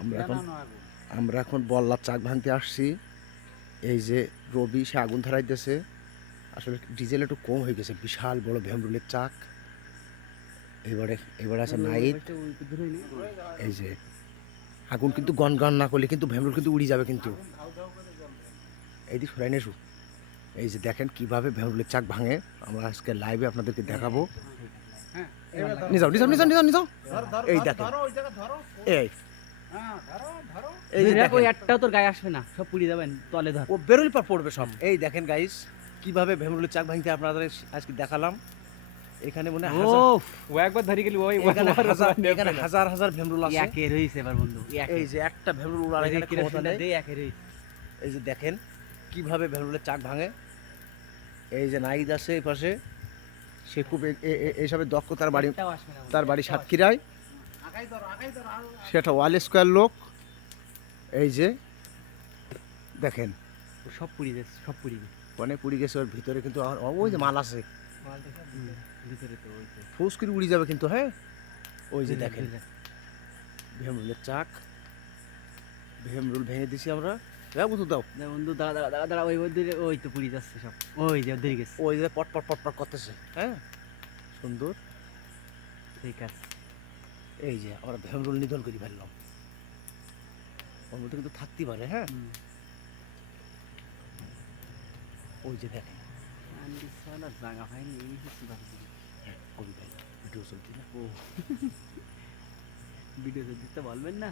আমরা এখন আমরা এখন বল্লার চাক ভাঙতে আসছি। এই যে রবি সে আগুন ধরাইতেছে। আসলে ডিজেল একটু কম হয়ে গেছে, বিশাল বড় ভেমরুলের চাক। এবারে আছে নাইট। এই যে আগুন কিন্তু গনগন না করলে কিন্তু ভেমরুল কিন্তু উড়ে যাবে কিন্তু। এই দিক সরাই নেসু। এই যে দেখেন কিভাবে ভেমরুলের চাক ভাঙে, আমরা আজকে লাইভে আপনাদেরকে দেখাবো। নিয়ে যাও নিয়ে যাও নিয়ে যাও নিয়ে যাও নিয়ে যাও। এই দেখেন এই এই যে দেখো একটাও তোর গায়ে আসবে না, সব পুড়িয়ে যাবেন তলে ধর। ও বেরোলি পর পড়বে সব। এই দেখেন গাইস কিভাবে ভেমরুলের চাক ভাঙতে আপনাদের আজকে দেখালাম। এখানে মনে হয় ও একবার ধরে গেলি ওই এখানে হাজার হাজার ভেমরুল আছে। একে রইছে এবার বন্ধু। এই যে একটা ভেমরুল উড়ার এখানে ক্ষমতা নেই। দেই একে রইছে। এই যে দেখেন কিভাবে ভেমরুলের চাক ভাঙে। এই যে নাইদ আছে এই পাশে, সে খুব এইসবের দক্ষ। তার বাড়ি সাতক্ষীরায়, সেটা ওয়াল স্কোয়ার লোক। এই যে দেখেন সব পুড়িয়ে যাচ্ছে, সব পুড়িয়ে গেছে। অনেক পুড়ে গেছে, ওর ভিতরে কিন্তু ওই যে মাল আছে, ভিতরে তো ওই তো ফুস করে উড়ে যাবে কিন্তু। হ্যাঁ ওই যে দেখেন ভেমরুলের চাক, ভেমরুল ভেঙে দিছি আমরা। বন্ধু দাও বন্ধু, দাঁড়া দাঁড়া দাঁড়া দাঁড়া, ওই ওদের ওই তো পুড়িয়ে যাচ্ছে সব। ওই যে ওদের গেছে, ওই যে পট পট পট পট করতেছে। হ্যাঁ সুন্দর। ঠিক আছে। এই যে আমরা ভেমরুল নিধন করে ফেললাম। ওর মধ্যে কিন্তু থাকতে পারে। হ্যাঁ ওই যে দেখেন জায়গা হয়নি কবি ভাই ভিডিও চলছে না। ও ভিডিও দিতে বলবেন না।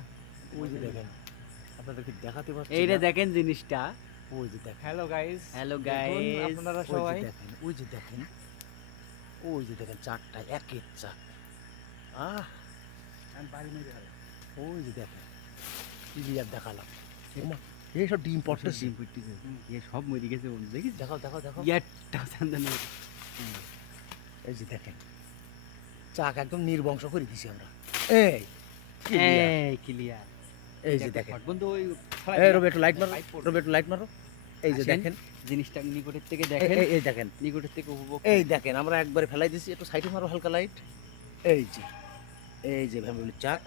ওই যে দেখেন আপনাদেরকে দেখাতে পারছি। এইটা দেখেন জিনিসটা। ওই যে দেখেন। হ্যালো গাইস, হ্যালো গাইস, আপনারা সবাই দেখেন। ওই যে দেখেন, ওই যে দেখেন চাকটা একের চাক। ওই যে দেখেন ক্লিয়ার দেখালাম। এই সব ডিম পড়তেছে, ডিম ফুটতেছে, এ সব মরে গেছে বন্ধু। দেখিস, দেখাও দেখাও দেখাও। একটা চান্দা নেই। এই যে দেখেন চাক একদম নির্বংশ করে দিছি আমরা। এই ক্লিয়ার। এই যে দেখেন বন্ধু, ওই এই রবি একটু লাইট মারো, রবি একটু লাইট মারো। এই যে দেখেন জিনিসটা নিকটের থেকে দেখেন। এই দেখেন নিকটের থেকে উপভোগ। এই দেখেন আমরা একবারে ফেলাই দিছি। একটু সাইডে মারো হালকা লাইট। এই যে ভেমরুলের চাক।